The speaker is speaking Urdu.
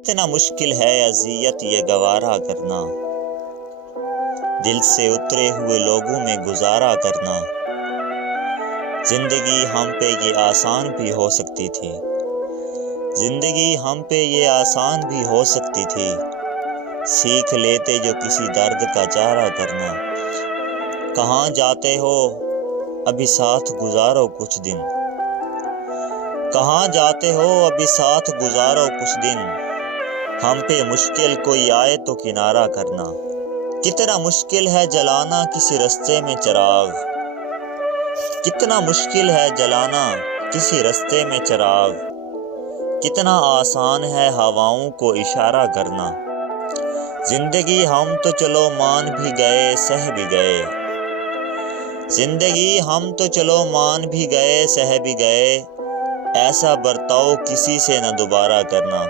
اتنا مشکل ہے اذیت یہ گوارا کرنا، دل سے اترے ہوئے لوگوں میں گزارا کرنا۔ زندگی ہم پہ یہ آسان بھی ہو سکتی تھی، زندگی ہم پہ یہ آسان بھی ہو سکتی تھی، سیکھ لیتے جو کسی درد کا چارہ کرنا۔ کہاں جاتے ہو ابھی ساتھ گزارو کچھ دن، کہاں جاتے ہو ابھی ساتھ گزارو کچھ دن، ہم پہ مشکل کوئی آئے تو کنارہ کرنا۔ کتنا مشکل ہے جلانا کسی رستے میں چراغ، کتنا مشکل ہے جلانا کسی رستے میں چراغ، کتنا آسان ہے ہواؤں کو اشارہ کرنا۔ زندگی ہم تو چلو مان بھی گئے سہ بھی گئے، زندگی ہم تو چلو مان بھی گئے سہ بھی گئے، ایسا برتاؤ کسی سے نہ دوبارہ کرنا۔